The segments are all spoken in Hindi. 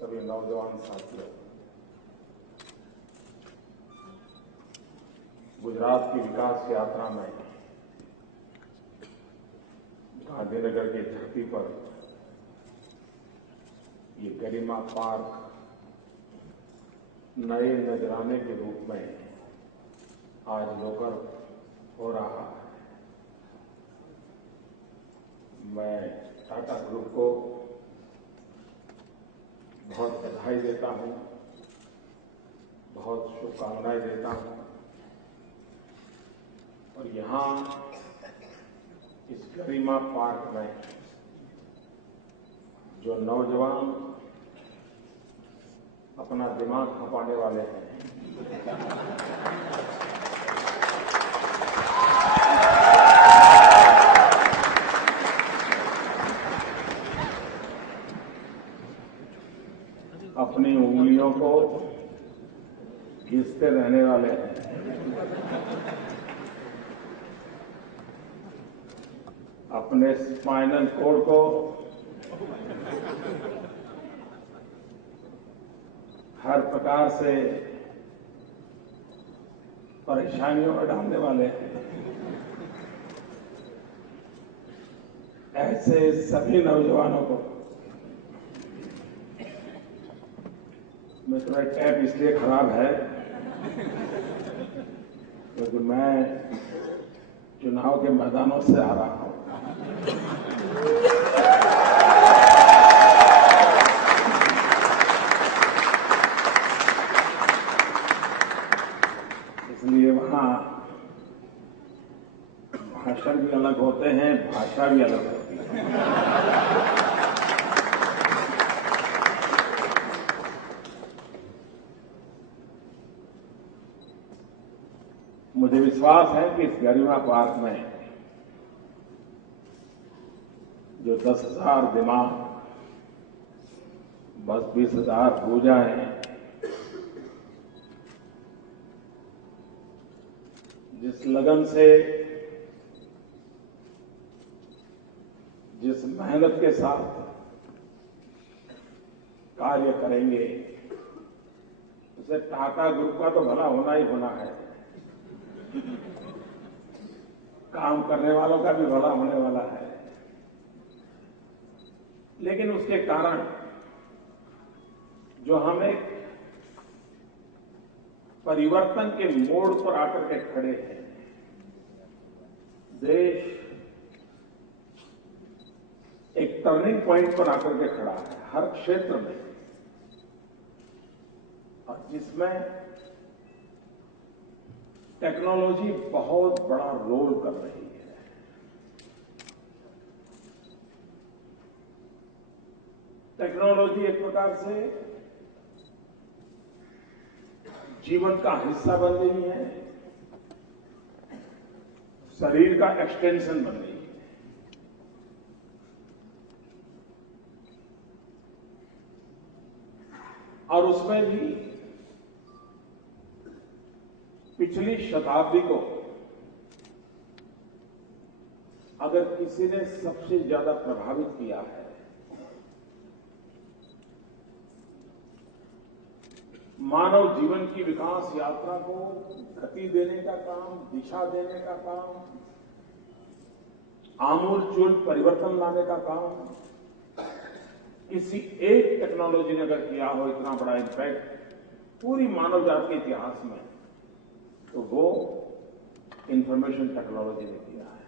सभी नौजवान साथियों, गुजरात की विकास यात्रा में गांधीनगर की धरती पर ये गरिमा पार्क नए नजराने के रूप में आज लोकार्पण हो रहा है। मैं टाटा ग्रुप को बहुत बधाई देता हूं, बहुत शुभकामनाएं देता हूं और यहां इस गरिमा पार्क में जो नौजवान अपना दिमाग खपाने वाले हैं, अपनी उंगलियों को घिसते रहने वाले हैं, अपने स्पाइनल कोड को हर प्रकार से परेशानियों में डालने वाले हैं, ऐसे सभी नौजवानों को मेरा टैब इसलिए खराब है क्योंकि मैं चुनाव के मैदानों से आ रहा हूं। इसलिए वहां भाषण भी अलग होते हैं, भाषा भी अलग होती है। मुझे विश्वास है कि इस गरिमा पार्क में जो 10,000 दिमाग, बस 20,000 भुजाएं, जिस लगन से, जिस मेहनत के साथ कार्य करेंगे, उसे टाटा ग्रुप का तो भला होना ही होना है, काम करने वालों का भी भला होने वाला है। लेकिन उसके कारण जो हम एक परिवर्तन के मोड़ पर आकर के खड़े हैं, देश एक टर्निंग पॉइंट पर आकर के खड़ा है हर क्षेत्र में, और जिसमें टेक्नोलॉजी बहुत बड़ा रोल कर रही है। टेक्नोलॉजी एक प्रकार से जीवन का हिस्सा बन गई है, शरीर का एक्सटेंशन बन गई है। और उसमें भी पिछली शताब्दी को अगर किसी ने सबसे ज्यादा प्रभावित किया है, मानव जीवन की विकास यात्रा को गति देने का काम, दिशा देने का काम, आमूलचूल परिवर्तन लाने का काम किसी एक टेक्नोलॉजी ने अगर किया हो इतना बड़ा इम्पैक्ट पूरी मानव जाति के इतिहास में, तो वो इंफॉर्मेशन टेक्नोलॉजी ने किया है।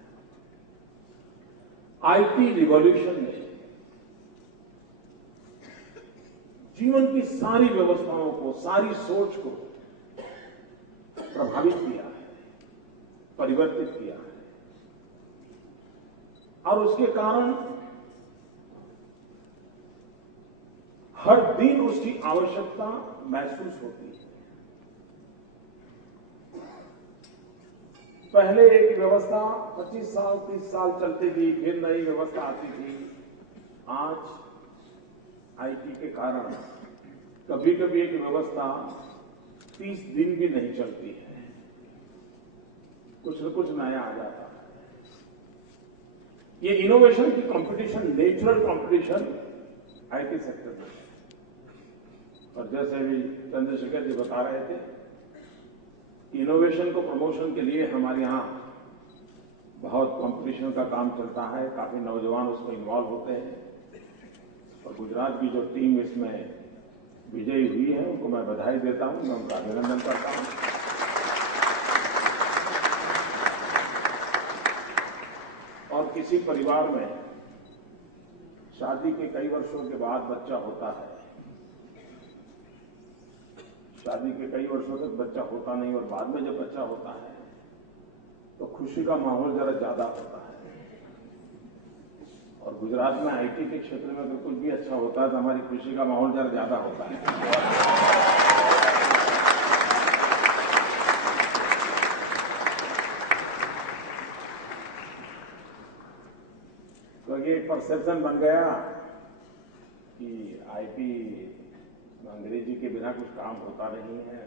आईटी रिवॉल्यूशन ने जीवन की सारी व्यवस्थाओं को, सारी सोच को प्रभावित किया है, परिवर्तित किया है, और उसके कारण हर दिन उसकी आवश्यकता महसूस होती है। पहले एक व्यवस्था 25 साल 30 साल चलती थी, फिर नई व्यवस्था आती थी। आज आईटी के कारण कभी कभी एक व्यवस्था 30 दिन भी नहीं चलती है, कुछ न कुछ नया आ जाता है। ये इनोवेशन की competition, natural competition IT sector में, और जैसे भी चंद्रशेखर जी बता रहे थे, इनोवेशन को प्रमोशन के लिए हमारे यहाँ बहुत कंपटीशन का काम चलता है, काफी नौजवान उसमें इन्वॉल्व होते हैं और गुजरात की जो टीम इसमें विजयी हुई है उनको मैं बधाई देता हूं, मैं उनका अभिनंदन करता हूं। और किसी परिवार में शादी के कई वर्षों के बाद बच्चा होता है, शादी के कई वर्षों तक बच्चा होता नहीं और बाद में जब बच्चा होता है तो खुशी का माहौल जरा ज्यादा होता है। और गुजरात में आईटी के क्षेत्र में अगर कुछ भी अच्छा होता है तो हमारी खुशी का माहौल जरा ज्यादा होता है। तो ये परसेप्शन बन गया कि आईटी अंग्रेजी के बिना कुछ काम होता नहीं है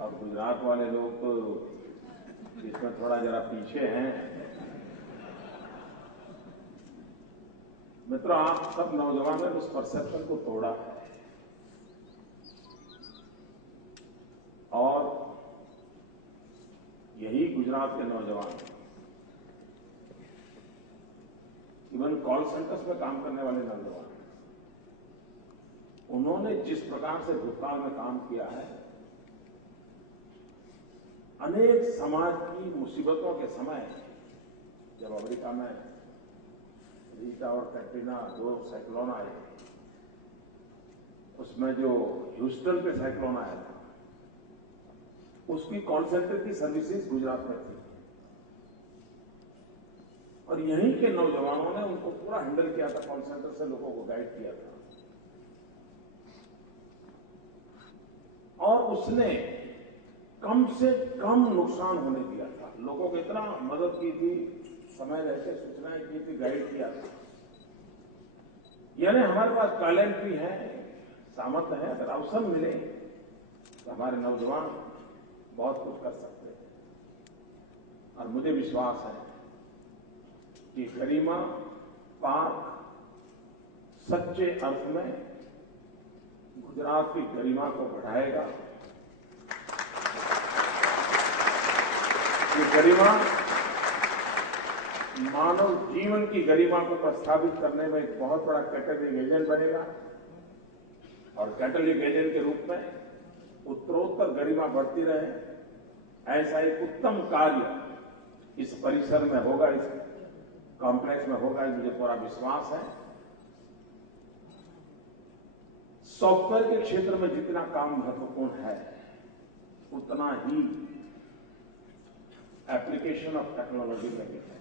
और गुजरात वाले लोग तो इसमें थोड़ा जरा पीछे हैं। मित्रों, आप सब नौजवानों ने उस परसेप्शन को तोड़ा है और यही गुजरात के नौजवान, इवन कॉल सेंटर्स में काम करने वाले नौजवान, उन्होंने जिस प्रकार से भूतकाल में काम किया है, अनेक समाज की मुसीबतों के समय, जब अमेरिका में रीटा और कैटरीना दो साइक्लोन आए, उसमें जो ह्यूस्टन पे साइक्लोन आया था, उसकी कॉल सेंटर की सर्विसेज गुजरात में थी और यहीं के नौजवानों ने उनको पूरा हैंडल किया था, कॉल सेंटर से लोगों को गाइड किया था और उसने कम से कम नुकसान होने दिया था। लोगों को इतना मदद की थी, समय रहते सूचनाएं की थी, गाइड किया था। यानी हमारे पास टैलेंट भी है, सामर्थ्य है, अगर अवसर मिले तो हमारे नौजवान बहुत कुछ कर सकते हैं। और मुझे विश्वास है कि गरिमा पार्क सच्चे अर्थ में गुजरात की गरिमा को बढ़ाएगा। ये गरिमा मानव जीवन की गरिमा को प्रस्थापित करने में एक बहुत बड़ा कैटलिक एजेंट बनेगा और कैटलिक एजेंट के रूप में उत्तरोत्तर गरिमा बढ़ती रहे, ऐसा एक उत्तम कार्य इस परिसर में होगा, इस कॉम्प्लेक्स में होगा, मुझे पूरा विश्वास है। सॉफ्टवेयर के क्षेत्र में जितना काम महत्वपूर्ण है, उतना ही एप्लीकेशन ऑफ टेक्नोलॉजी में भी है।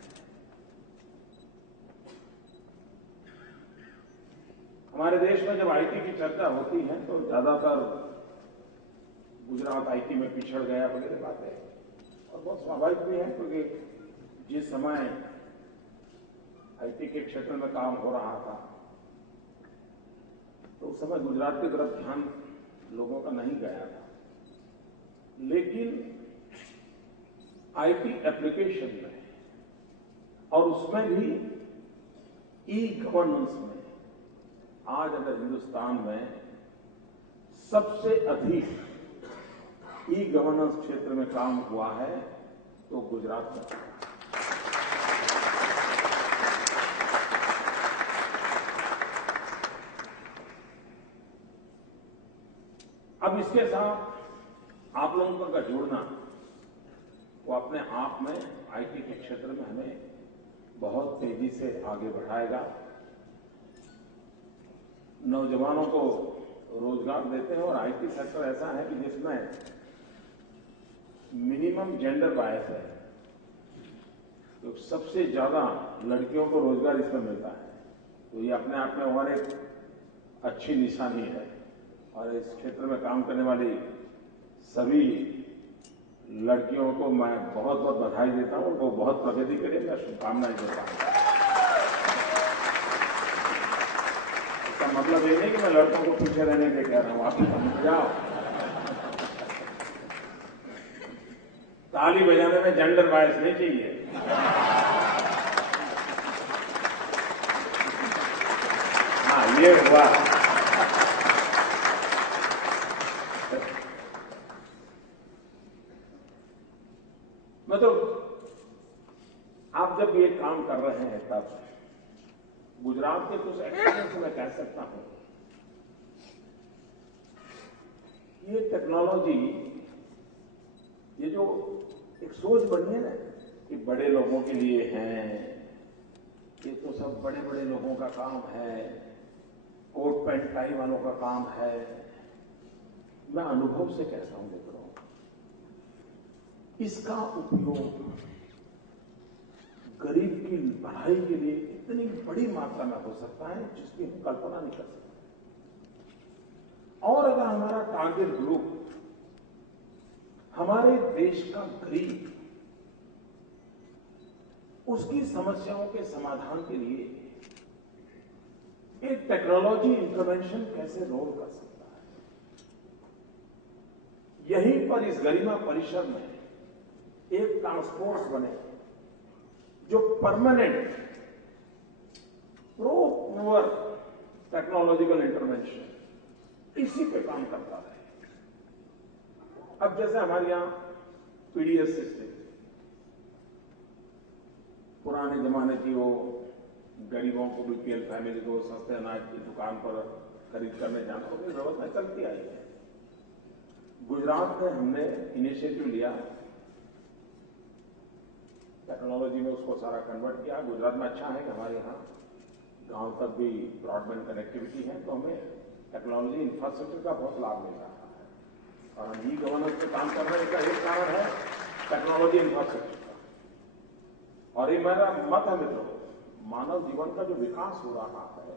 हमारे देश में जब आईटी की चर्चा होती है तो ज्यादातर गुजरात आईटी में पिछड़ गया वगैरह बातें, और बहुत स्वाभाविक भी है क्योंकि जिस समय आईटी के क्षेत्र में काम हो रहा था तो उस समय गुजरात की तरफ ध्यान लोगों का नहीं गया था। लेकिन आईटी एप्लीकेशन में और उसमें भी ई गवर्नेंस में आज अगर हिंदुस्तान में सबसे अधिक ई गवर्नेंस क्षेत्र में काम हुआ है तो गुजरात में। अब इसके साथ आप लोगों का जुड़ना वो अपने आप में आईटी के क्षेत्र में हमें बहुत तेजी से आगे बढ़ाएगा, नौजवानों को रोजगार देते हैं। और आईटी सेक्टर ऐसा है कि जिसमें मिनिमम जेंडर बायस है, तो सबसे ज्यादा लड़कियों को रोजगार इसमें मिलता है, तो ये अपने आप में और एक अच्छी निशानी है। और इस क्षेत्र में काम करने वाली सभी लड़कियों को मैं बहुत बहुत बधाई देता हूं, उनको बहुत प्रगति के लिए मैं शुभकामनाएं देता हूं। इसका मतलब ये नहीं कि मैं लड़कों को पीछे रहने के कह रहा हूं, आप समझ जाओ। ताली बजाने में जेंडर बायस नहीं चाहिए। हाँ, ये हुआ। काम कर रहे हैं तब गुजरात के कुछ एक्सपीरियंस में कह सकता हूं, ये टेक्नोलॉजी, ये जो एक सोच बनी है ना कि बड़े लोगों के लिए है, ये तो सब बड़े बड़े लोगों का काम है, कोट पैंट टाई वालों का काम है। मैं अनुभव से कहता हूं मित्रों, इसका उपयोग गरीब की भलाई के लिए इतनी बड़ी मात्रा में हो सकता है जिसकी हम कल्पना नहीं कर सकते। और अगर हमारा टारगेट ग्रुप हमारे देश का गरीब, उसकी समस्याओं के समाधान के लिए एक टेक्नोलॉजी इंटरवेंशन कैसे रोल कर सकता है, यहीं पर इस गरिमा परिसर में एक टास्क फोर्स बने जो permanent pro mover technological intervention इसी पे काम करता है। अब जैसे हमारे यहां पीडीएस सिस्टम, पुराने जमाने की वो गरीबों को, बीपीएल फैमिली को सस्ते अनाज की दुकान पर खरीद करने जाना, तो व्यवस्था चलती आई है। गुजरात में हमने इनिशिएटिव लिया, टेक्नोलॉजी में उसको सारा कन्वर्ट किया। गुजरात में अच्छा है कि हमारे यहाँ गांव तक भी ब्रॉडबैंड कनेक्टिविटी है, तो हमें टेक्नोलॉजी इंफ्रास्ट्रक्चर का बहुत लाभ मिल रहा है। और हम ई गवर्नेंस पे काम कर रहे हैं, इसका एक कारण है टेक्नोलॉजी इंफ्रास्ट्रक्चर का। और ये मेरा मत है मित्रों, मानव जीवन का जो विकास हो रहा है,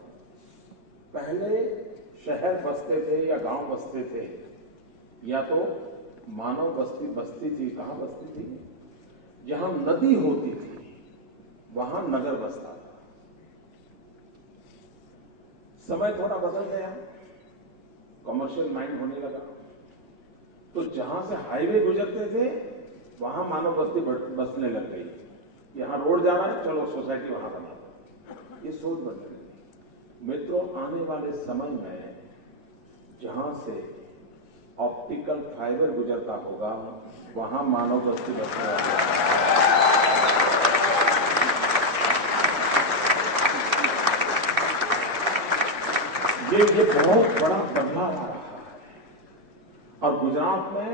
पहले शहर बसते थे या गांव बसते थे, या तो मानव बस्ती बसती थी, कहां बसती थी, जहां नदी होती थी वहां नगर बसता था। समय थोड़ा बदल गया, कमर्शियल माइंड होने लगा, तो जहां से हाईवे गुजरते थे वहां मानव बस्ती बसने लग गई। यहां रोड जा रहा है, चलो सोसाइटी वहां बना दो, ये सोच बन गई। मित्रों, आने वाले समय में जहां से ऑप्टिकल फाइबर गुजरता होगा वहां मानव बस्ती बसने वाली है। ये बहुत बड़ा बदलाव आ रहा है। और गुजरात में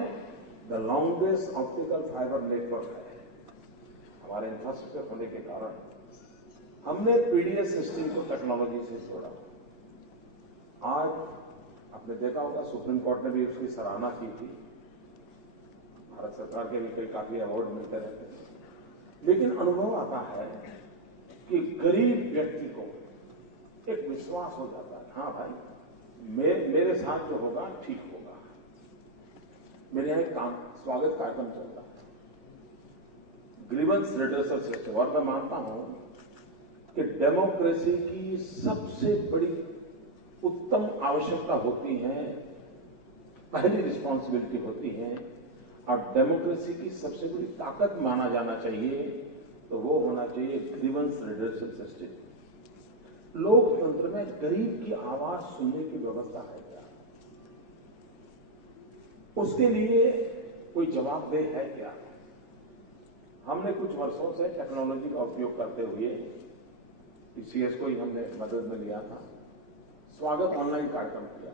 the longest optical fibre network है। हमारे इंफ्रास्ट्रक्चर होने के कारण हमने पीडीएस सिस्टम को टेक्नोलॉजी से जोड़ा। आज आपने देखा होगा, सुप्रीम कोर्ट ने भी उसकी सराहना की थी, भारत सरकार के भी कई काफी अवार्ड मिलते रहते हैं। लेकिन अनुभव आता है कि गरीब व्यक्ति को एक विश्वास हो जाता है, हाँ भाई मेरे साथ जो होगा ठीक होगा। मेरे यहां एक स्वागत कार्यक्रम चल रहा है, ग्रीवेंस रिड्रेसल सिस्टम, और मैं मानता हूं कि डेमोक्रेसी की सबसे बड़ी उत्तम आवश्यकता होती है, पहली रिस्पॉन्सिबिलिटी होती है, और डेमोक्रेसी की सबसे बड़ी ताकत माना जाना चाहिए, तो वो होना चाहिए ग्रीवेंस रिड्रेसल सिस्टम। लोकतंत्र में गरीब की आवाज सुनने की व्यवस्था है क्या? उसके लिए कोई जवाबदेह है क्या? हमने कुछ वर्षों से टेक्नोलॉजी का उपयोग करते हुए टीसीएस को ही हमने मदद में लिया था, स्वागत ऑनलाइन कार्यक्रम किया।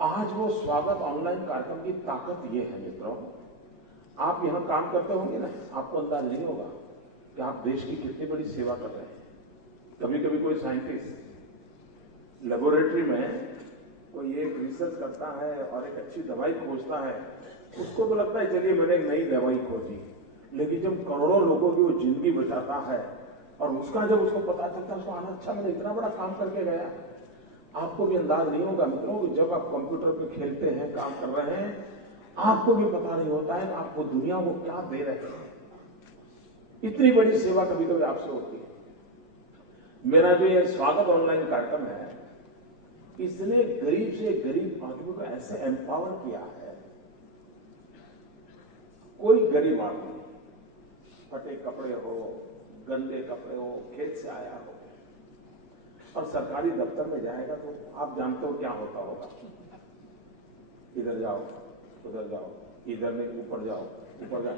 आज वो स्वागत ऑनलाइन कार्यक्रम की ताकत ये है मित्रों, आप यहां काम करते होंगे ना, आपको अंदाज नहीं होगा कि आप देश की कितनी बड़ी सेवा कर रहे हैं। कभी कभी कोई साइंटिस्ट लेबोरेटरी में कोई एक रिसर्च करता है और एक अच्छी दवाई खोजता है, उसको तो लगता है चलिए मैंने एक नई दवाई खोजी, लेकिन जब करोड़ों लोगों की वो जिंदगी बचाता है और उसका जब उसको पता चलता है, उसको आना, अच्छा मैंने इतना बड़ा काम करके गया। आपको भी अंदाज नहीं होगा मित्रों, जब आप कंप्यूटर पे खेलते हैं, काम कर रहे हैं, आपको भी पता नहीं होता है आपको दुनिया को क्या दे रहे हैं। इतनी बड़ी सेवा कभी कभी आपसे होती है। मेरा जो ये स्वागत ऑनलाइन कार्यक्रम है, इसने गरीब से गरीब आदमी को ऐसे एम्पावर किया है। कोई गरीब आदमी, फटे कपड़े हो, गंदे कपड़े हो, खेत से आया हो, और सरकारी दफ्तर में जाएगा तो आप जानते हो क्या होता होगा, इधर जाओ, उधर जाओ, इधर नहीं ऊपर जाओ,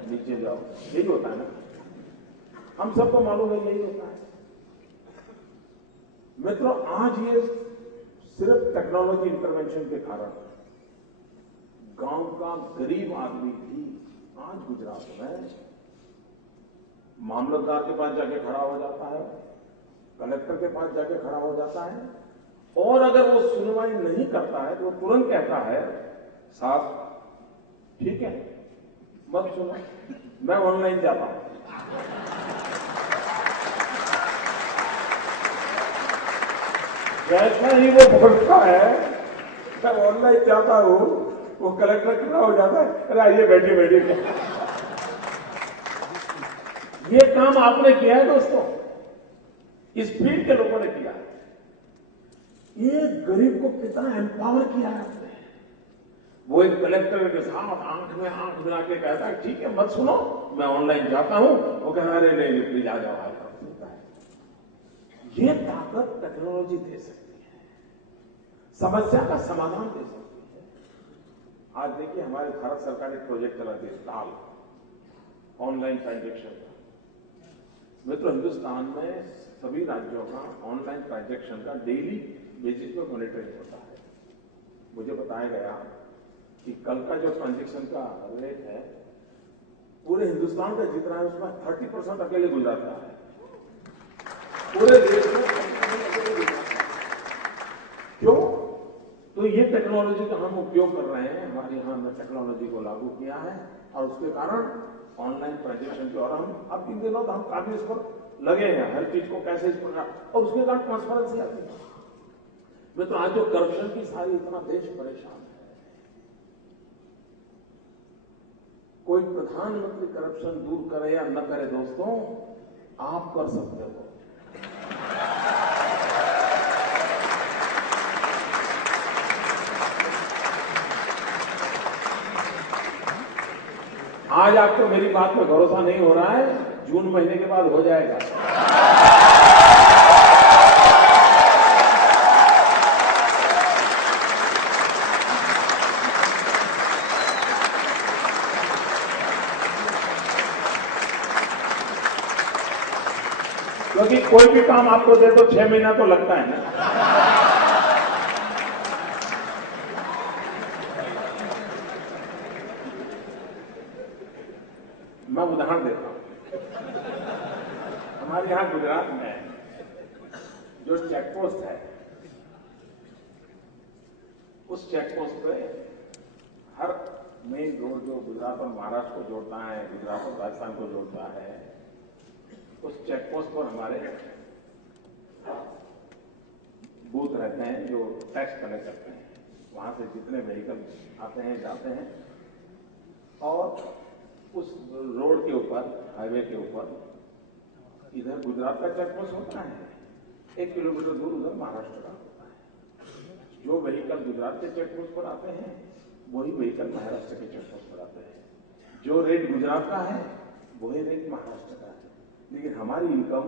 नीचे जाओ, यही होता है ना। हम सबको मालूम है यही होता है। मित्रों, आज ये सिर्फ टेक्नोलॉजी इंटरवेंशन के कारण गांव का गरीब आदमी भी आज गुजरात में मामलतदार के पास जाके खड़ा हो जाता है, कलेक्टर के पास जाके खड़ा हो जाता है, और अगर वो सुनवाई नहीं करता है तो तुरंत कहता है, साहब ठीक है मत सुनो, मैं ऑनलाइन जाता हूं। जैसा ही वो बोलता है मैं ऑनलाइन जाता हूं, वो कलेक्टर खड़ा हो जाता है, अरे आइए बैठिए बैठिए। ये काम आपने किया है दोस्तों, इस फील्ड के लोगों ने किया है। ये गरीब को कितना एम्पावर किया है आपने। वो एक कलेक्टर के साथ आंख में आंख मिला के कहता है ठीक है मत सुनो, मैं ऑनलाइन जाता हूं। वो कहता है नहीं प्लीज आ जाओ, हाल कर सकता है। ये ताकत टेक्नोलॉजी दे सकती है, समस्या का समाधान दे सकती है। आज देखिए हमारे भारत सरकार एक प्रोजेक्ट चलाती है ताल, ऑनलाइन ट्रांजेक्शन का। मित्रों, हिंदुस्तान में सभी राज्यों का ऑनलाइन ट्रांजैक्शन का डेली बेसिस पे मॉनिटरिंग होता है। मुझे बताया गया कि कल का जो ट्रांजैक्शन का रेट है पूरे हिंदुस्तान का जितना है उसमें 30% अकेले गुजरात का है। पूरे देश में 30% अकेले गुजरात का है। क्यों? तो ये टेक्नोलॉजी का हम उपयोग कर रहे हैं, हमारे यहां हमने टेक्नोलॉजी को लागू किया है और उसके कारण ऑनलाइन ट्रांजेक्शन की, और हम अब इन दिनों तो हम काफी इस पर लगे हैं, हर चीज को कैसे इस प्रकार, और उसके कारण ट्रांसपेरेंसी आती है। मित्रों, आज जो करप्शन की सारी इतना देश परेशान है, कोई प्रधानमंत्री करप्शन दूर करे या न करे दोस्तों, आप कर सकते हो। आज आपको मेरी बात में भरोसा नहीं हो रहा है, जून महीने के बाद हो जाएगा। क्योंकि कोई भी काम आपको दे तो 6 महीना तो लगता है ना। मैं उदाहरण देता हूं, हमारे यहां गुजरात में जो चेक पोस्ट है, उस चेक पोस्ट पे हर मेन रोड जो गुजरात और महाराष्ट्र को जोड़ता है, गुजरात और राजस्थान को जोड़ता है, उस चेक पोस्ट पर हमारे बूथ रहते हैं जो टैक्स कलेक्ट करते हैं। वहां से जितने व्हीकल आते हैं जाते हैं, और उस रोड के ऊपर, हाईवे के ऊपर इधर गुजरात का चेक पोस्ट होता है, 1 किलोमीटर दूर उधर महाराष्ट्र का होता है। जो व्हीकल गुजरात के चेक पोस्ट पर आते हैं वही व्हीकल महाराष्ट्र के चेक पोस्ट पर आते हैं। जो रेट गुजरात का है वही रेट महाराष्ट्र का है, लेकिन हमारी इनकम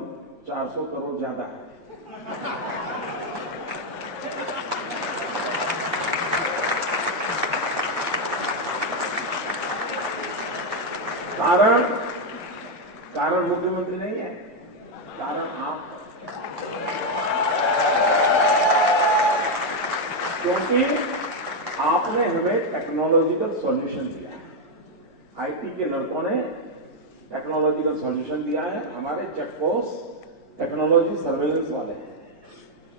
400 करोड़ ज्यादा है। कारण मुख्यमंत्री नहीं है, कारण आप। क्योंकि आपने हमें टेक्नोलॉजिकल सॉल्यूशन दिया है, आईटी के लड़कों ने टेक्नोलॉजिकल सॉल्यूशन दिया है। हमारे चेक पोस्ट टेक्नोलॉजी सर्वेलेंस वाले हैं,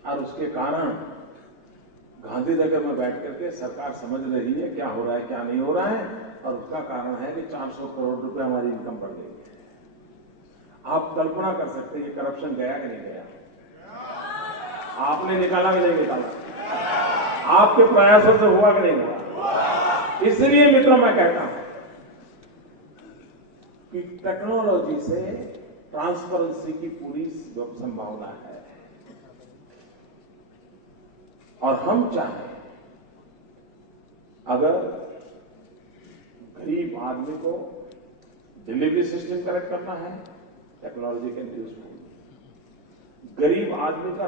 और उसके कारण गांधीनगर में बैठ करके सरकार समझ रही है क्या हो रहा है क्या नहीं हो रहा है, और उसका कारण है कि 400 करोड़ रुपए हमारी इनकम बढ़ गई है। आप कल्पना कर सकते हैं कि करप्शन गया कि नहीं गया, आपने निकाला कि नहीं निकाला, आपके प्रयासों से हुआ कि नहीं हुआ। इसलिए मित्रों मैं कहता हूं कि टेक्नोलॉजी से ट्रांसपेरेंसी की पूरी संभावना है, और हम चाहें अगर गरीब आदमी को डिलीवरी सिस्टम करेक्ट करना है, टेक्नोलॉजी कैन बी यूजफुल। गरीब आदमी का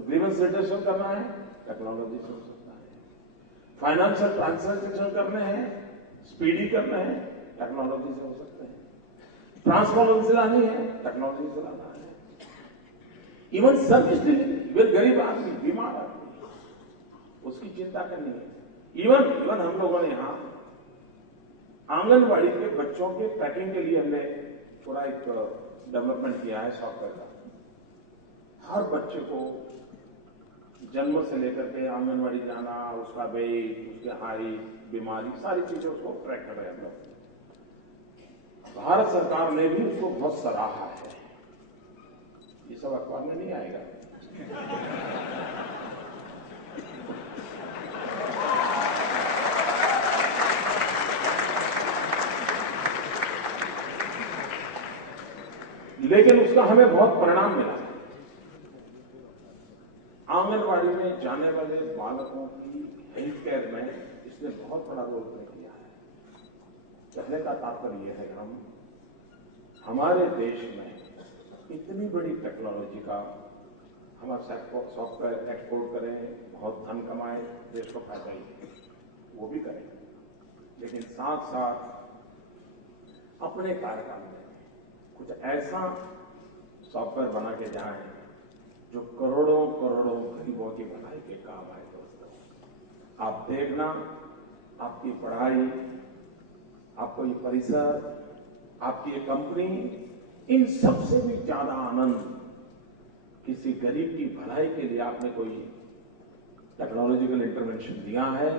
ग्रीवेंस रिडक्शन करना है, टेक्नोलॉजी से हो सकता है। फाइनेंशियल ट्रांजैक्शन करने हैं, स्पीडी करने हैं, टेक्नोलॉजी से हो सकते हैं। ट्रांसफॉर्मर से लानी है, टेक्नोलॉजी से लाना है। इवन सर्विस डिलीवरी, इवन गरीब आदमी, बीमार आदमी, उसकी चिंता करनी है। इवन हम लोगों ने यहां आंगनबाड़ी के बच्चों के पैकिंग के लिए हमने पूरा एक डेवलपमेंट किया है सॉफ्टवेयर का। हर बच्चे को जन्म से लेकर के आंगनबाड़ी जाना, उसका वेट, उसके हाइट, बीमारी, सारी चीजें उसको ट्रैक कर रहे हैं हम लोग। भारत सरकार ने भी उसको बहुत सराहा है। ये सब अखबार में नहीं आएगा। लेकिन उसका हमें बहुत परिणाम मिला है। आंगनबाड़ी में जाने वाले बालकों की हेल्थ केयर में इसने बहुत बड़ा रोल प्ले किया है। कहने का तात्पर्य यह है कि हम हमारे देश में इतनी बड़ी टेक्नोलॉजी का हमारा सॉफ्टवेयर एक्सपोर्ट करें, बहुत धन कमाएं, देश को फायदा ही है, वो भी करें। लेकिन साथ साथ अपने कार्यकाल में कुछ ऐसा सॉफ्टवेयर बना के जाएं जो करोड़ों करोड़ों गरीबों की भलाई के काम आए। दोस्तों, आप देखना, आपकी पढ़ाई, आपको ये परिसर, आपकी ये कंपनी, इन सबसे भी ज्यादा आनंद किसी गरीब की भलाई के लिए आपने कोई टेक्नोलॉजिकल इंटरवेंशन दिया है,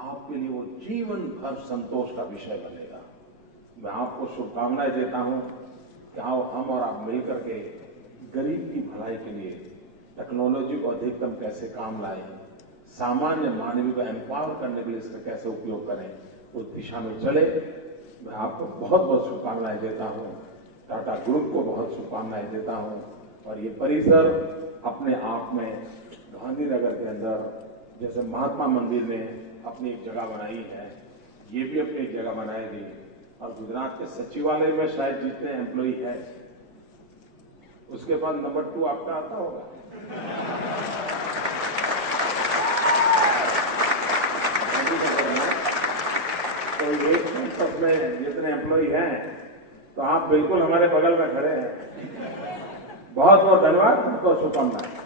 आपके लिए वो जीवन भर संतोष का विषय बनेगा। मैं आपको शुभकामनाएं देता हूं कि आओ हम और आप मिलकर के गरीब की भलाई के लिए टेक्नोलॉजी को अधिकतम कैसे काम लाएं, सामान्य मानवीय को एम्पावर करने के लिए इसका कैसे उपयोग करें, उस दिशा में चले। मैं आपको बहुत बहुत शुभकामनाएं देता हूं, टाटा ग्रुप को बहुत शुभकामनाएं देता हूं। और ये परिसर अपने आप में गांधीनगर के अंदर जैसे महात्मा मंदिर ने अपनी एक जगह बनाई है, ये भी अपनी एक जगह बनाएगी। और गुजरात के सचिवालय में शायद जितने एम्प्लॉई है उसके बाद नंबर 2 आपका आता होगा। तो एक संसद में जितने एम्प्लॉई हैं तो आप बिल्कुल हमारे बगल में खड़े हैं। बहुत बहुत धन्यवाद, बहुत शुभकामनाएं।